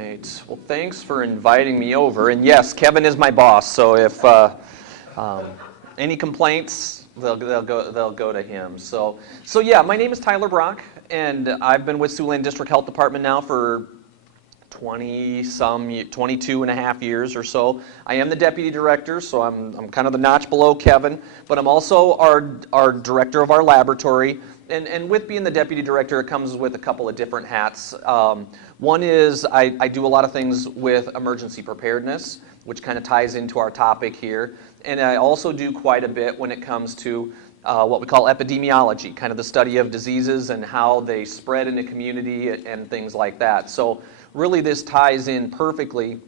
Right. Well, thanks for inviting me over. And yes, Kevin is my boss, so if any complaints, they'll go to him. So yeah, my name is Tyler Brock, and I've been with Siouxland District Health Department now for 22 and a half years or so. I am the deputy director, so I'm kind of the notch below Kevin, but I'm also our director of our laboratory. And with being the deputy director, it comes with a couple of different hats. One is I do a lot of things with emergency preparedness, which kind of ties into our topic here. And I also do quite a bit when it comes to what we call epidemiology, kind of the study of diseases and how they spread in the community and things like that. So really this ties in perfectly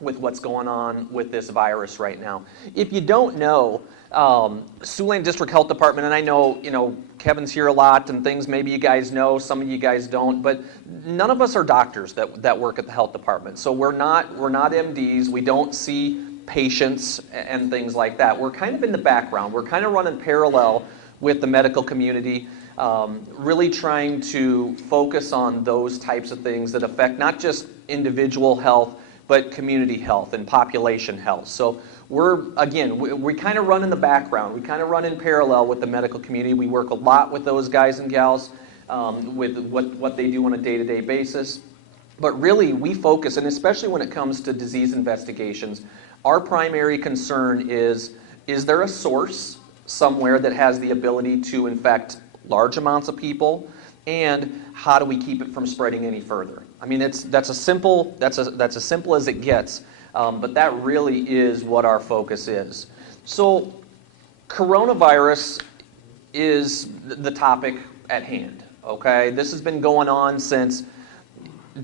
with what's going on with this virus right now. If you don't know, Siouxland District Health Department, and I know, Kevin's here a lot and things maybe you guys know, some of you guys don't, but none of us are doctors that work at the health department. So we're not MDs, we don't see patients and things like that. We're kind of in the background. We're kind of running parallel with the medical community, really trying to focus on those types of things that affect not just individual health, but community health and population health. So we kind of run in the background. We kind of run in parallel with the medical community. We work a lot with those guys and gals with what they do on a day-to-day basis. But really, we focus, and especially when it comes to disease investigations, our primary concern is there a source somewhere that has the ability to infect large amounts of people, and how do we keep it from spreading any further? I mean, that's as simple as it gets, but that really is what our focus is. So coronavirus is the topic at hand, okay? This has been going on since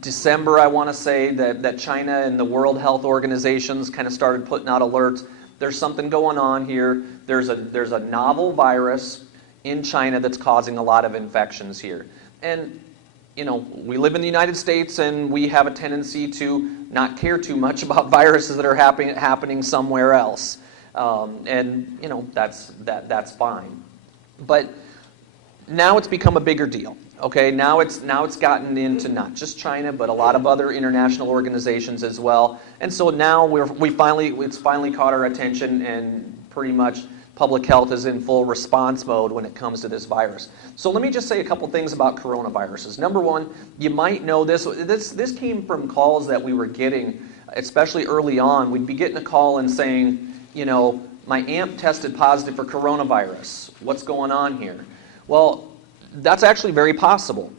December, I want to say, that China and the World Health Organizations kind of started putting out alerts. There's something going on here. There's a novel virus in China that's causing a lot of infections here. And we live in the United States, and we have a tendency to not care too much about viruses that are happening somewhere else, and that's fine. But now it's become a bigger deal. Okay, now it's gotten into not just China, but a lot of other international organizations as well. And so now it's finally caught our attention, and pretty much public health is in full response mode when it comes to this virus. So let me just say a couple things about coronaviruses. Number one, you might know this came from calls that we were getting, especially early on. We'd be getting a call and saying, my aunt tested positive for coronavirus. What's going on here? Well, that's actually very possible.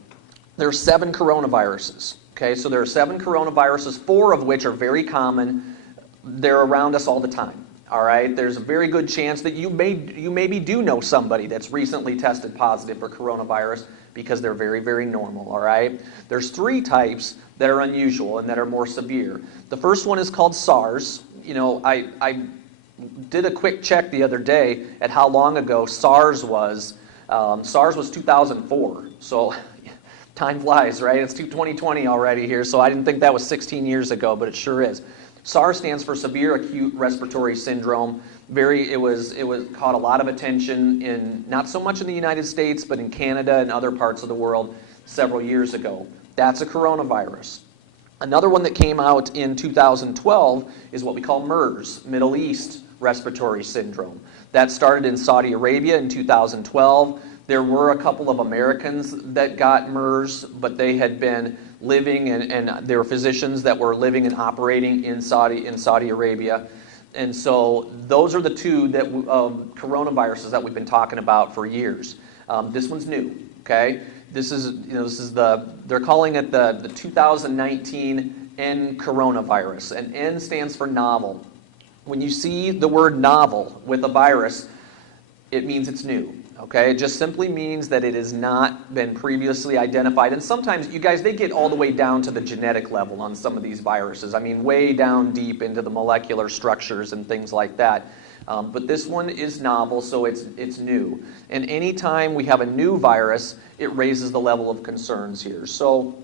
There are 7 coronaviruses. Okay, so there are 7 coronaviruses, 4 of which are very common. They're around us all the time. All right, there's a very good chance that you maybe do know somebody that's recently tested positive for coronavirus because they're very, very normal. All right, there's 3 types that are unusual and that are more severe. The first one is called SARS. I did a quick check the other day at how long ago SARS was. SARS was 2004, so time flies, right? It's 2020 already here, so I didn't think that was 16 years ago, but it sure is. SARS stands for Severe Acute Respiratory Syndrome. It caught a lot of attention in, not so much in the United States, but in Canada and other parts of the world several years ago. That's a coronavirus. Another one that came out in 2012 is what we call MERS, Middle East Respiratory Syndrome. That started in Saudi Arabia in 2012. There were a couple of Americans that got MERS, but they had been living and there were physicians that were living and operating in Saudi Arabia. And so those are the 2 coronaviruses that we've been talking about for years. This one's new, okay? They're calling it the 2019 N coronavirus, and N stands for novel. When you see the word novel with a virus, it means it's new. Okay, it just simply means that it has not been previously identified. And sometimes, you guys, they get all the way down to the genetic level on some of these viruses. I mean, way down deep into the molecular structures and things like that. But this one is novel, so it's new. And anytime we have a new virus, it raises the level of concerns here. So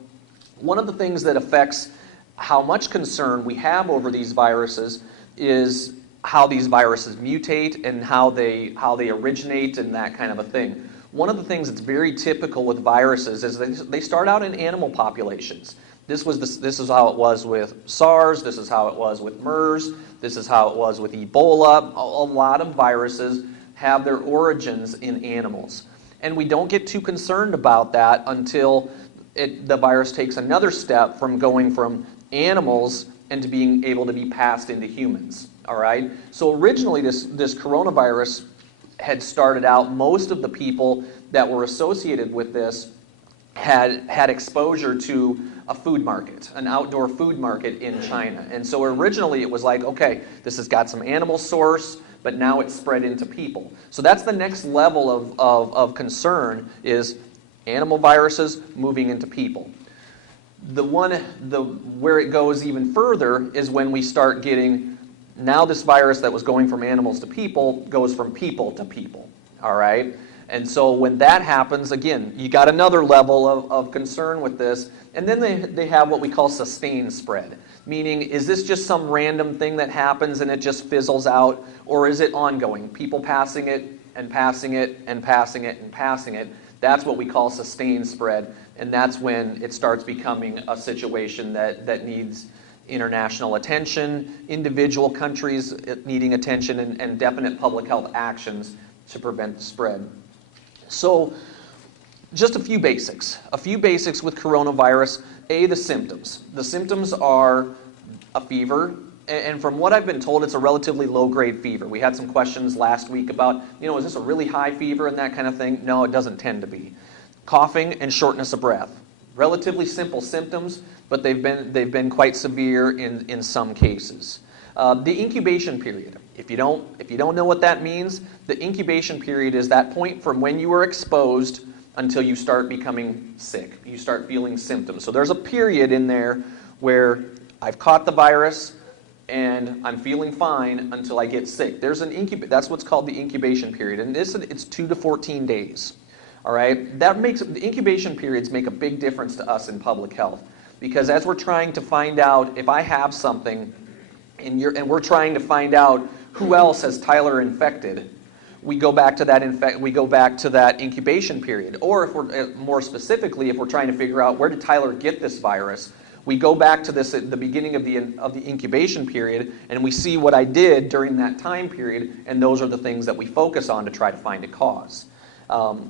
one of the things that affects how much concern we have over these viruses is how these viruses mutate and how they originate and that kind of a thing. One of the things that's very typical with viruses is they start out in animal populations. This is how it was with SARS, this is how it was with MERS, this is how it was with Ebola. A lot of viruses have their origins in animals. And we don't get too concerned about that until the virus takes another step from going from animals and to being able to be passed into humans. All right? So originally this coronavirus had started out, most of the people that were associated with this had exposure to a food market, an outdoor food market in China. And so originally it was like, okay, this has got some animal source, but now it's spread into people. So that's the next level of concern, is animal viruses moving into people. Where it goes even further is when we start getting, now this virus that was going from animals to people goes from people to people, all right? And so when that happens, again, you got another level of concern with this. And then they have what we call sustained spread, meaning, is this just some random thing that happens and it just fizzles out, or is it ongoing? People passing it and passing it and passing it and passing it. That's what we call sustained spread, and that's when it starts becoming a situation that needs international attention, individual countries needing attention, and definite public health actions to prevent the spread. So just a few basics. A few basics with coronavirus. The symptoms. The symptoms are a fever, and from what I've been told, it's a relatively low-grade fever. We had some questions last week about, is this a really high fever and that kind of thing? No, it doesn't tend to be. Coughing and shortness of breath. Relatively simple symptoms, but they've been quite severe in some cases. The incubation period. If you don't know what that means, the incubation period is that point from when you were exposed until you start becoming sick. You start feeling symptoms. So there's a period in there where I've caught the virus and I'm feeling fine until I get sick. That's what's called the incubation period, and it's 2 to 14 days. All right, the incubation periods make a big difference to us in public health, because as we're trying to find out if I have something, and we're trying to find out who else has Tyler infected, we go back to that incubation period. Or if we're more specifically, if we're trying to figure out where did Tyler get this virus, we go back to this at the beginning of the incubation period, and we see what I did during that time period, and those are the things that we focus on to try to find a cause.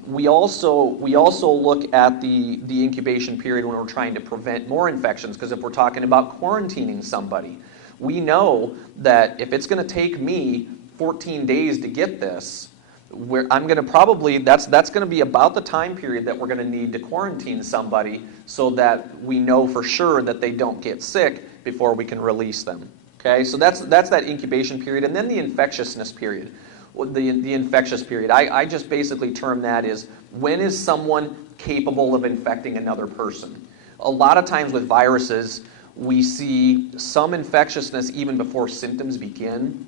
We also look at the incubation period when we're trying to prevent more infections, because if we're talking about quarantining somebody, we know that if it's going to take me 14 days to get this, that's going to be about the time period that we're going to need to quarantine somebody, so that we know for sure that they don't get sick before we can release them. Okay, so that's that incubation period, and then the infectiousness period. The infectious period, I just basically term that as, when is someone capable of infecting another person? A lot of times with viruses, we see some infectiousness even before symptoms begin.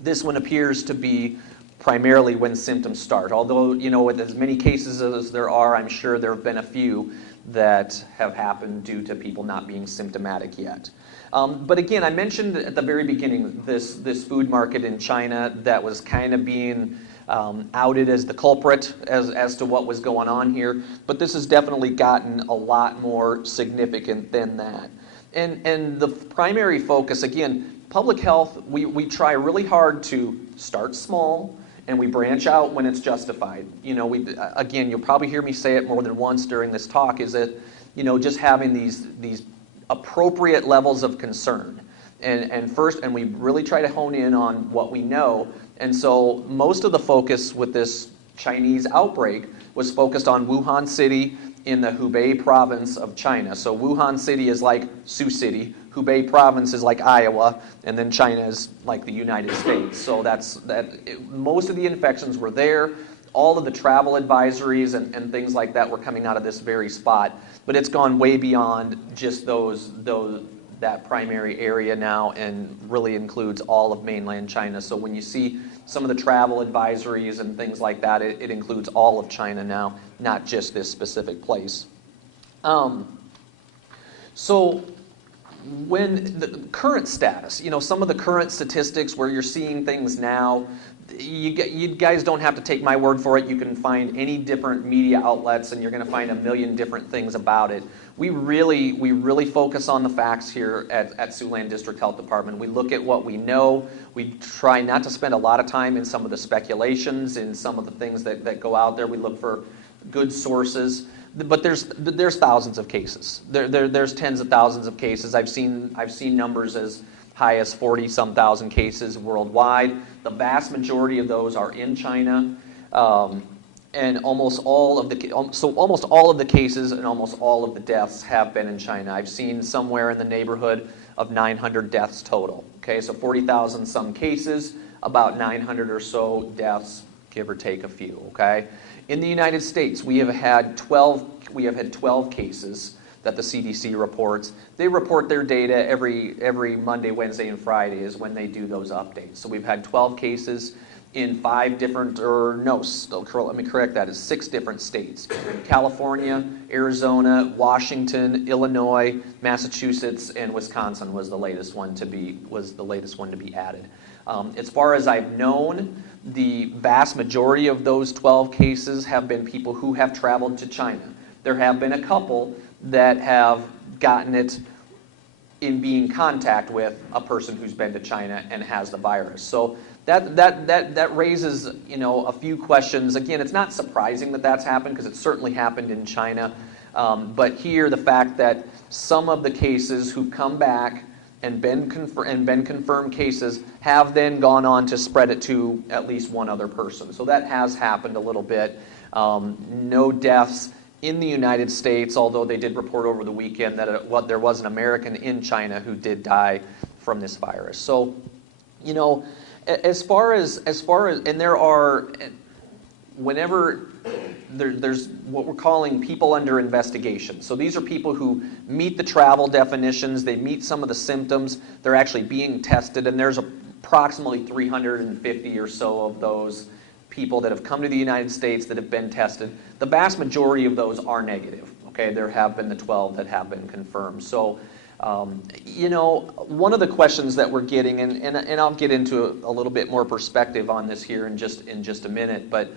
This one appears to be primarily when symptoms start. Although, with as many cases as there are, I'm sure there have been a few that have happened due to people not being symptomatic yet. But again, I mentioned at the very beginning this food market in China that was kind of being outed as the culprit as to what was going on here. But this has definitely gotten a lot more significant than that. And the primary focus, again, public health, we try really hard to start small, and we branch out when it's justified. Again, you'll probably hear me say it more than once during this talk, is that, just having these appropriate levels of concern. And we really try to hone in on what we know. And so most of the focus with this Chinese outbreak was focused on Wuhan City in the Hubei province of China. So Wuhan City is like Sioux City, Hubei province is like Iowa, and then China is like the United States. So most of the infections were there. All of the travel advisories and things like that were coming out of this very spot. But it's gone way beyond just that primary area now, and really includes all of mainland China. So when you see some of the travel advisories and things like that, it includes all of China now, not just this specific place. So when the current status, some of the current statistics where you're seeing things now, you guys don't have to take my word for it. You can find any different media outlets, and you're going to find a million different things about it. We really focus on the facts here at Siouxland District Health Department. We look at what we know. We try not to spend a lot of time in some of the speculations, in some of the things that go out there. We look for good sources. But there's thousands of cases. There's tens of thousands of cases. I've seen numbers as high as 40-some thousand cases worldwide. The vast majority of those are in China, and almost all of the cases and almost all of the deaths have been in China. I've seen somewhere in the neighborhood of 900 deaths total. Okay, so 40,000 some cases, about 900 or so deaths, give or take a few. Okay, in the United States, we have had 12 cases that the CDC reports. They report their data every Monday, Wednesday, and Friday is when they do those updates. So we've had 12 cases in 5 different, let me correct that, it's 6 different states. California, Arizona, Washington, Illinois, Massachusetts, and Wisconsin was the latest one to be added. As far as I've known, the vast majority of those 12 cases have been people who have traveled to China. There have been a couple that have gotten it in being in contact with a person who's been to China and has the virus. So that raises, a few questions. Again, it's not surprising that that's happened because it certainly happened in China. But here, the fact that some of the cases who come back and been confirmed cases have then gone on to spread it to at least one other person. So that has happened a little bit. No deaths in the United States, although they did report over the weekend that there was an American in China who did die from this virus. So, as far as, and there are, whenever there's what we're calling people under investigation. So these are people who meet the travel definitions, they meet some of the symptoms, they're actually being tested, and there's approximately 350 or so of those people that have come to the United States that have been tested. The vast majority of those are negative. Okay, there have been the 12 that have been confirmed. So, one of the questions that we're getting, and I'll get into a little bit more perspective on this here in just a minute, but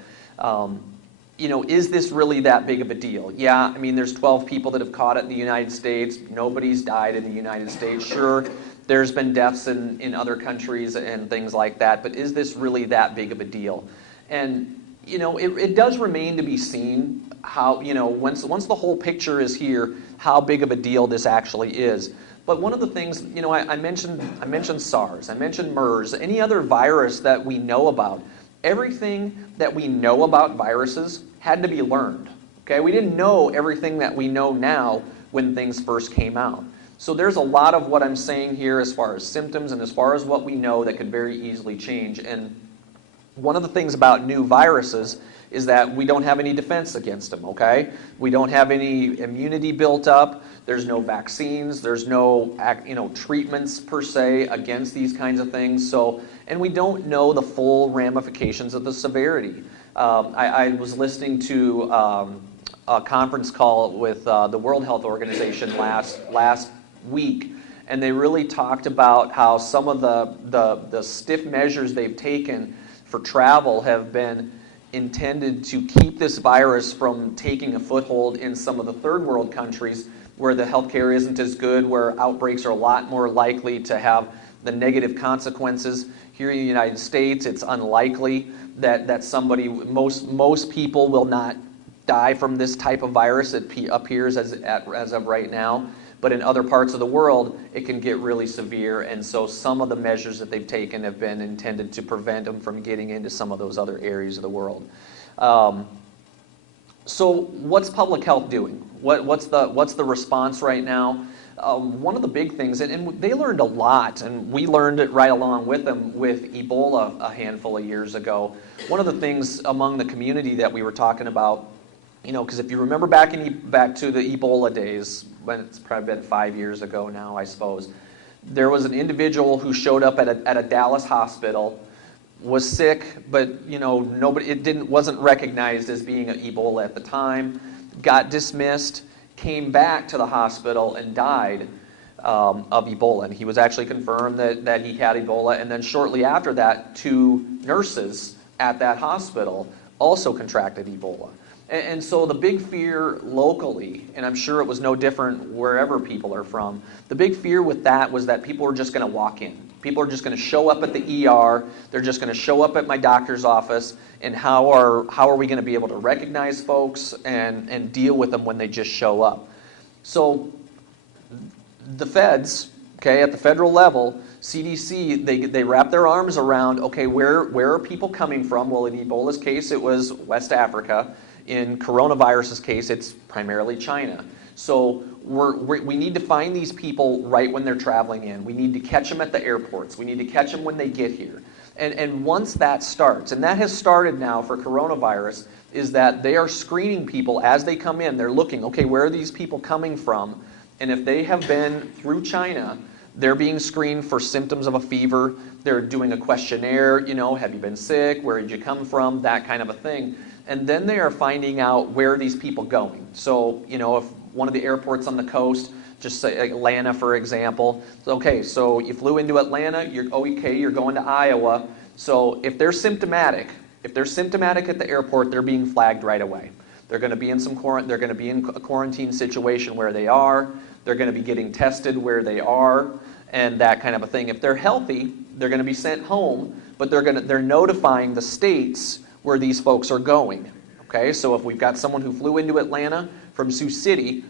is this really that big of a deal? Yeah, I mean, there's 12 people that have caught it in the United States. Nobody's died in the United States. Sure, there's been deaths in other countries and things like that, but is this really that big of a deal? And, it does remain to be seen how, once the whole picture is here, how big of a deal this actually is. But one of the things, I mentioned SARS, I mentioned MERS, any other virus that we know about, everything that we know about viruses had to be learned. Okay, we didn't know everything that we know now when things first came out. So there's a lot of what I'm saying here as far as symptoms and as far as what we know that could very easily change. And one of the things about new viruses is that we don't have any defense against them, okay? We don't have any immunity built up. There's no vaccines. There's no, treatments per se against these kinds of things. So, and we don't know the full ramifications of the severity. I was listening to a conference call with the World Health Organization last week, and they really talked about how some of the stiff measures they've taken for travel have been intended to keep this virus from taking a foothold in some of the third world countries where the healthcare isn't as good, where outbreaks are a lot more likely to have the negative consequences. Here in the United States, it's unlikely that most people will not die from this type of virus. It appears as of right now. But in other parts of the world, it can get really severe, and so some of the measures that they've taken have been intended to prevent them from getting into some of those other areas of the world. So what's public health doing? What's the response right now? One of the big things, and they learned a lot, and we learned it right along with them with Ebola a handful of years ago. One of the things among the community that we were talking about, because if you remember back to the Ebola days, when it's probably been 5 years ago now, I suppose, there was an individual who showed up at a Dallas hospital, was sick, but wasn't recognized as being Ebola at the time, got dismissed, came back to the hospital and died. of Ebola. And he was actually confirmed that he had Ebola. And then shortly after that, 2 nurses at that hospital also contracted Ebola. And so the big fear locally, and I'm sure it was no different wherever people are from, the big fear with that was that people were just going to walk in. People are just going to show up at the ER, they're just going to show up at my doctor's office, and how are we going to be able to recognize folks and deal with them when they just show up? So the feds, okay, at the federal level, CDC, they wrap their arms around, okay, where are people coming from? Well, in Ebola's case, it was West Africa. In coronavirus's case, it's primarily China. So we need to find these people right when they're traveling in. We need to catch them at the airports. We need to catch them when they get here. And once that starts, and that has started now for coronavirus, is that they are screening people as they come in. They're looking, okay, where are these people coming from? And if they have been through China, they're being screened for symptoms of a fever. They're doing a questionnaire, have you been sick? Where did you come from? That kind of a thing. And then they are finding out where are these people going. So, if one of the airports on the coast, just say Atlanta, for example, okay, so you flew into Atlanta, you're going to Iowa. So if they're symptomatic at the airport, they're being flagged right away. They're going to be in a quarantine situation where they are. They're going to be getting tested where they are, and that kind of a thing. If they're healthy, they're going to be sent home, but they're notifying the states where these folks are going. Okay, so if we've got someone who flew into Atlanta from Sioux City,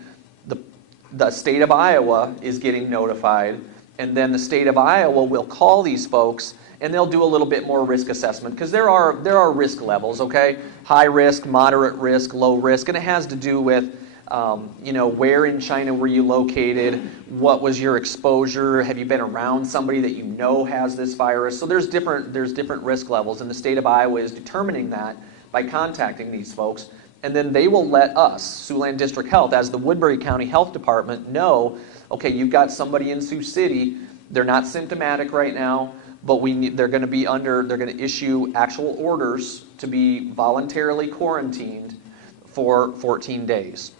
the state of Iowa is getting notified, and then the state of Iowa will call these folks, and they'll do a little bit more risk assessment, because there are risk levels, okay? High risk, moderate risk, low risk, and it has to do with where in China were you located? What was your exposure? Have you been around somebody that you know has this virus? So there's different risk levels, and the state of Iowa is determining that by contacting these folks, and then they will let us, Siouxland District Health, as the Woodbury County Health Department, know, okay, you've got somebody in Sioux City, they're not symptomatic right now, but they're going to issue actual orders to be voluntarily quarantined for 14 days.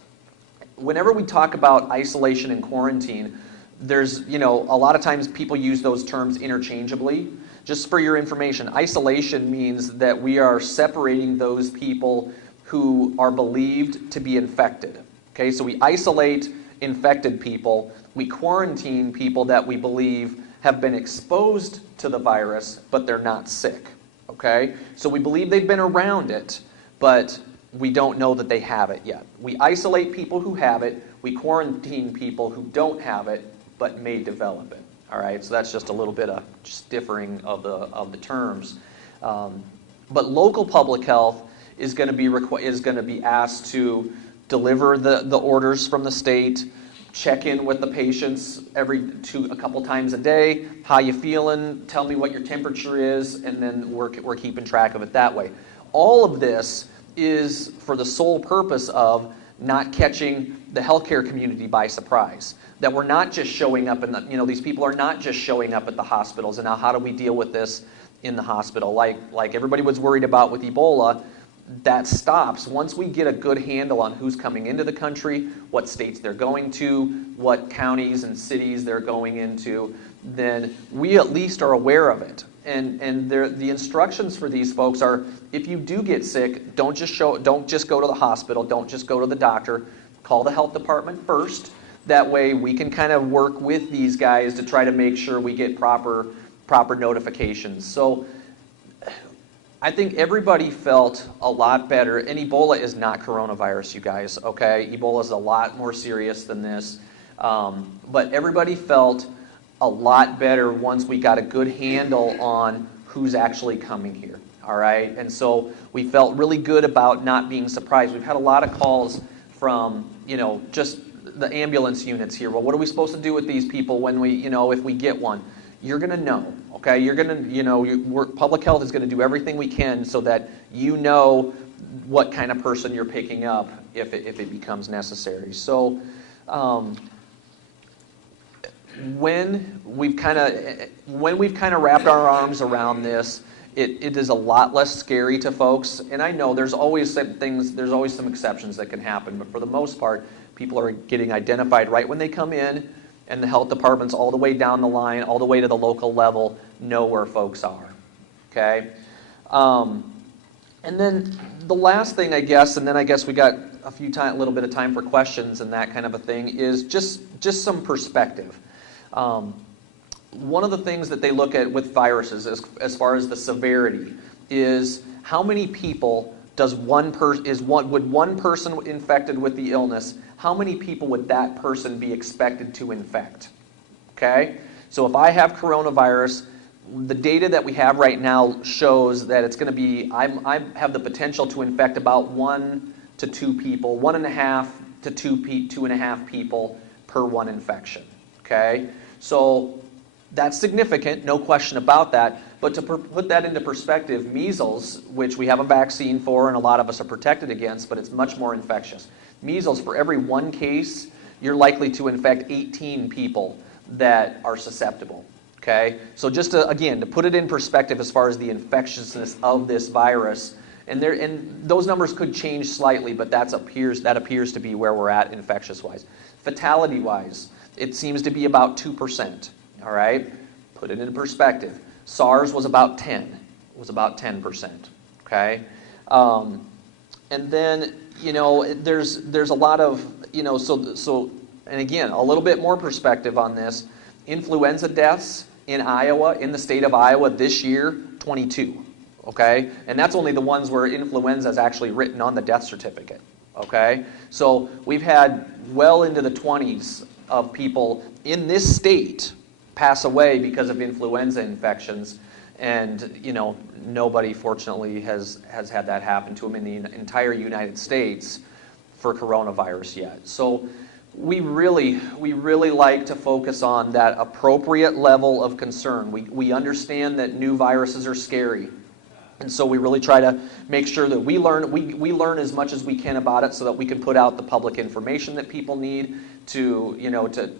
Whenever we talk about isolation and quarantine, there's, a lot of times people use those terms interchangeably. Just for your information, isolation means that we are separating those people who are believed to be infected. Okay, so we isolate infected people, we quarantine people that we believe have been exposed to the virus, but they're not sick. Okay, so we believe they've been around it, but we don't know that they have it yet. We isolate people who have it, we quarantine people who don't have it, but may develop it. All right, so that's just a little bit of just differing of the terms. But local public health is going to be asked to deliver the orders from the state, check in with the patients a couple times a day. How you feeling? Tell me what your temperature is, and then we're keeping track of it that way. All of this is for the sole purpose of not catching the healthcare community by surprise. That we're not just showing up these people are not just showing up at the hospitals, and now how do we deal with this in the hospital? Like everybody was worried about with Ebola, that stops once we get a good handle on who's coming into the country, what states they're going to, what counties and cities they're going into, then we at least are aware of it. And the instructions for these folks are, if you do get sick, don't just go to the hospital, don't just go to the doctor, call the health department first. That way we can kind of work with these guys to try to make sure we get proper notifications. So I think everybody felt a lot better, and Ebola is not coronavirus, you guys, okay? Ebola is a lot more serious than this. But everybody felt a lot better once we got a good handle on who's actually coming here, all right? And so we felt really good about not being surprised. We've had a lot of calls from, just the ambulance units here. Well, what are we supposed to do with these people when if we get one? You're going to know, okay? You're going to, public health is going to do everything we can so that you know what kind of person you're picking up if it becomes necessary. So when we've kind of wrapped our arms around this, it is a lot less scary to folks. And I know there's always some exceptions that can happen, but for the most part, people are getting identified right when they come in. And the health departments all the way down the line, all the way to the local level, know where folks are, okay? And then the last thing, I guess, and then I guess we got a little bit of time for questions and that kind of a thing, is just some perspective. One of the things that they look at with viruses, as far as the severity, is how many people would one person infected with the illness, how many people would that person be expected to infect? Okay? So if I have coronavirus, the data that we have right now shows that it's going to be, I have the potential to infect about 1 to 2 people, 1.5 to 2.5 people per one infection. Okay? So that's significant, no question about that. But to put that into perspective, measles, which we have a vaccine for and a lot of us are protected against, but it's much more infectious. Measles, for every 1 case, you're likely to infect 18 people that are susceptible. Okay? So just to, again, to put it in perspective as far as the infectiousness of this virus, and those numbers could change slightly, but that appears to be where we're at infectious-wise. Fatality-wise, it seems to be about 2%. All right? Put it in perspective. SARS was about 10. It was about 10%. Okay? And then, you know, there's a lot of, you know, so and again, a little bit more perspective on this. Influenza deaths in Iowa, in the state of Iowa this year, 22. Okay? And that's only the ones where influenza is actually written on the death certificate. Okay? So we've had well into the 20s of people in this state pass away because of influenza infections, and you know, nobody fortunately has had that happen to them in the entire United States for coronavirus yet. So we really like to focus on that appropriate level of concern. We understand that new viruses are scary, and so we really try to make sure that we learn as much as we can about it, so that we can put out the public information that people need to, you know, to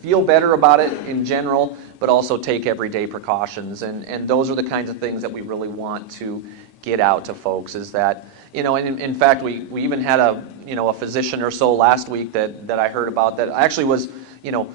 feel better about it in general, but also take everyday precautions. And those are the kinds of things that we really want to get out to folks, is that, you know, and in fact, we even had a physician or so last week that I heard about that actually was, you know,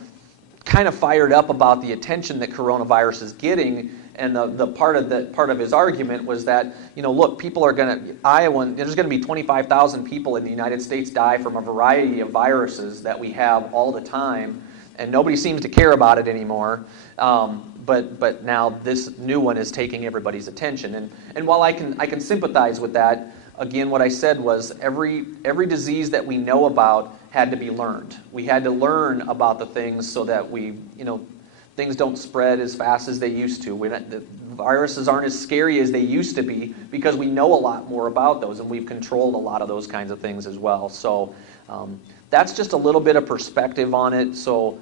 kind of fired up about the attention that coronavirus is getting. And the part of his argument was that, you know, look, people are going to, there's going to be 25,000 people in the United States die from a variety of viruses that we have all the time, and nobody seems to care about it anymore. But now this new one is taking everybody's attention. And while I can sympathize with that, again, what I said was every disease that we know about had to be learned. We had to learn about the things so that we, you know, things don't spread as fast as they used to. The viruses aren't as scary as they used to be because we know a lot more about those, and we've controlled a lot of those kinds of things as well. So that's just a little bit of perspective on it. So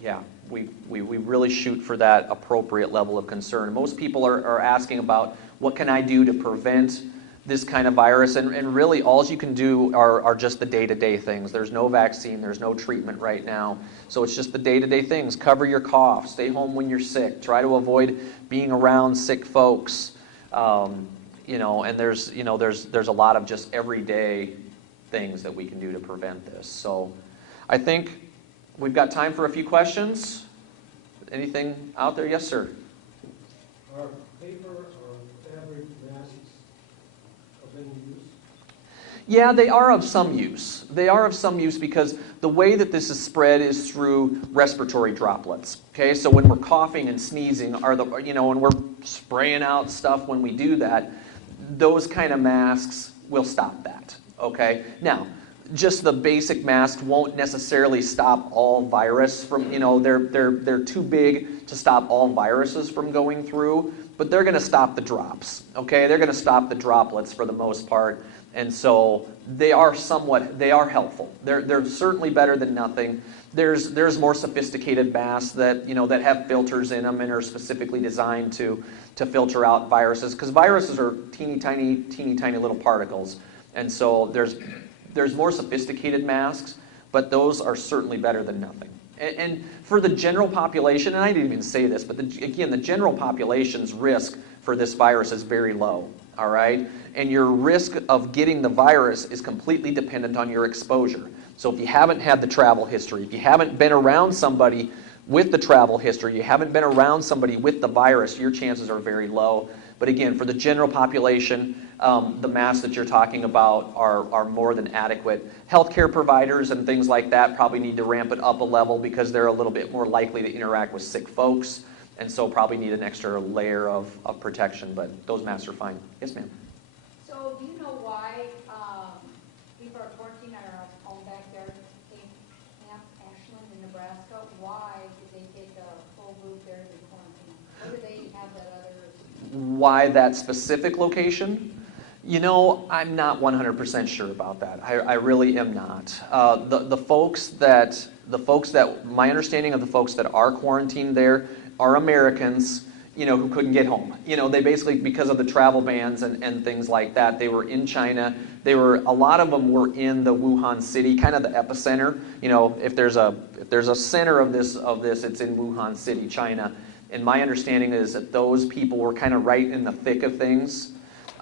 yeah, we really shoot for that appropriate level of concern. Most people are asking about, what can I do to prevent this kind of virus? And really all you can do are just the day-to-day things. There's no vaccine, there's no treatment right now. So it's just the day-to-day things. Cover your cough, stay home when you're sick, try to avoid being around sick folks. You know, and there's a lot of just everyday things that we can do to prevent this. So I think we've got time for a few questions. Anything out there? Yes, sir. Are paper or fabric masks of any use? Yeah, they are of some use. They are of some use because the way that this is spread is through respiratory droplets. Okay, so when we're coughing and sneezing, when we're spraying out stuff, when we do that, those kind of masks will stop that. Okay, now just the basic mask won't necessarily stop all virus from, you know, they're too big to stop all viruses from going through, but they're going to stop the drops. Okay, they're going to stop the droplets for the most part. And so they are helpful. They're certainly better than nothing. There's more sophisticated masks that, you know, that have filters in them and are specifically designed to filter out viruses, because viruses are teeny tiny little particles. And so there's more sophisticated masks, but those are certainly better than nothing. And for the general population, and I didn't even say this, but again, the general population's risk for this virus is very low. all right? And your risk of getting the virus is completely dependent on your exposure. So if you haven't had the travel history, if you haven't been around somebody with the travel history, you haven't been around somebody with the virus, your chances are very low. But again, for the general population, the masks that you're talking about are more than adequate. Healthcare providers and things like that probably need to ramp it up a level because they're a little bit more likely to interact with sick folks, and so probably need an extra layer of protection, but those masks are fine. Yes, ma'am? So do you know why people are quarantined at our home back there, Camp Ashland in Nebraska? Why did they take a full group there to quarantine? What do they have that others? Why that specific location? You know, I'm not 100% sure about that. I really am not. The folks that, my understanding of the folks that are quarantined there are Americans, you know, who couldn't get home. You know, they basically, because of the travel bans and things like that, they were in China. A lot of them were in the Wuhan city, kind of the epicenter. You know, if there's a center of this, it's in Wuhan city, China. And my understanding is that those people were kind of right in the thick of things,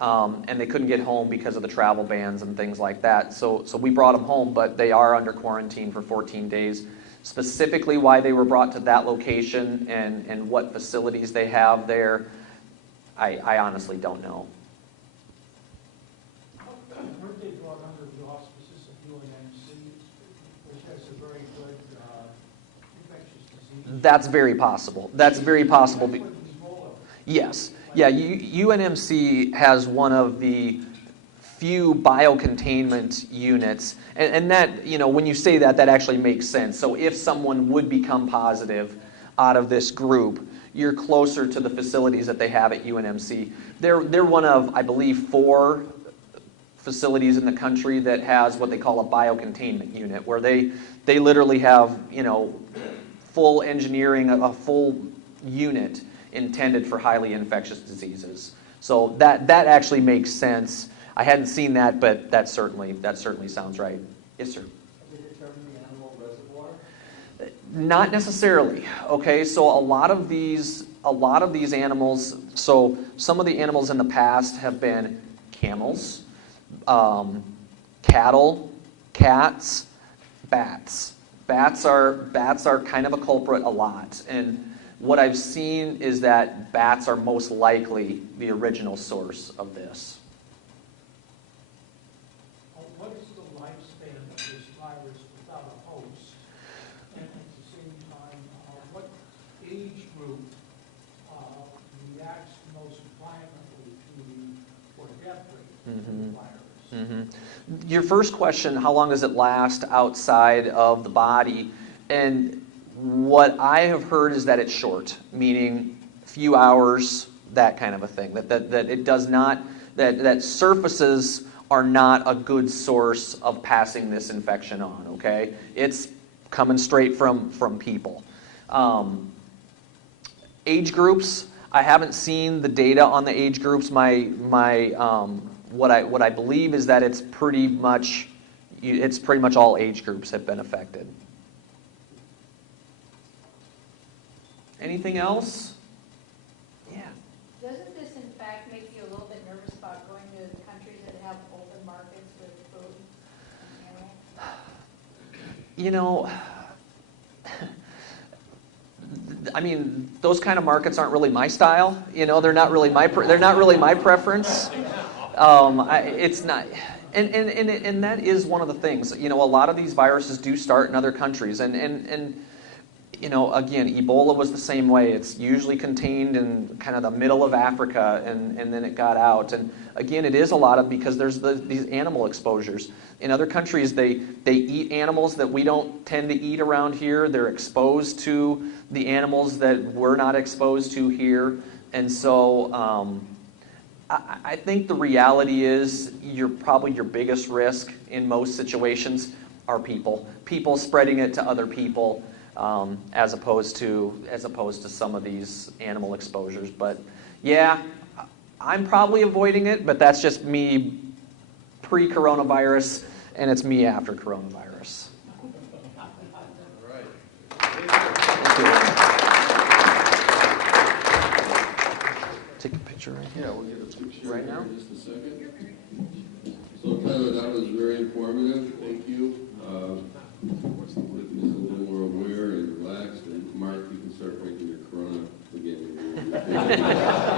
and they couldn't get home because of the travel bans and things like that. So we brought them home, but they are under quarantine for 14 days. Specifically why they were brought to that location and what facilities they have there, I honestly don't know. Weren't they brought under the auspices of UNMC, which has a very good infectious disease? That's very possible. That's very possible. That's what Ebola. Yes. Yeah, UNMC has one of the few biocontainment units, and that, you know, when you say that, that actually makes sense. So if someone would become positive out of this group, you're closer to the facilities that they have at UNMC. They're one of, I believe, 4 facilities in the country that has what they call a biocontainment unit, where they literally have, you know, full engineering, a full unit intended for highly infectious diseases. So that actually makes sense. I hadn't seen that, but that certainly sounds right. Yes, sir. Have they determined the animal reservoir? Not necessarily. Okay, so a lot of these animals. So some of the animals in the past have been camels, cattle, cats, bats. Bats are kind of a culprit a lot, and what I've seen is that bats are most likely the original source of this. What is the lifespan of this virus without a host? And at the same time, what age group reacts most violently to or death rate to the virus? Mm-hmm. Your first question, how long does it last outside of the body? And what I have heard is that it's short, meaning a few hours, that kind of a thing. That it does not, that surfaces are not a good source of passing this infection on, okay? It's coming straight from people. Age groups, I haven't seen the data on the age groups. What I believe is that it's pretty much all age groups have been affected. Anything else? Yeah. Doesn't this in fact make you a little bit nervous about going to countries that have open markets with food and animals? You know, I mean, those kind of markets aren't really my style. You know, they're not really my preference. It's not, and that is one of the things. You know, a lot of these viruses do start in other countries, and you know, again, Ebola was the same way. It's usually contained in kind of the middle of Africa, and then it got out. And again, it is a lot of, because there's these animal exposures. In other countries, they eat animals that we don't tend to eat around here. They're exposed to the animals that we're not exposed to here. And so I think the reality is probably your biggest risk in most situations are people spreading it to other people. As opposed to some of these animal exposures. But yeah, I'm probably avoiding it, but that's just me pre-coronavirus, and it's me after coronavirus. Right. Take a picture. picture right here. Yeah, we'll get a picture Right here now? in just a second. So Tyler, that was very informative, thank you. With me a little more aware and relaxed, and Mark, you can start making your Corona again.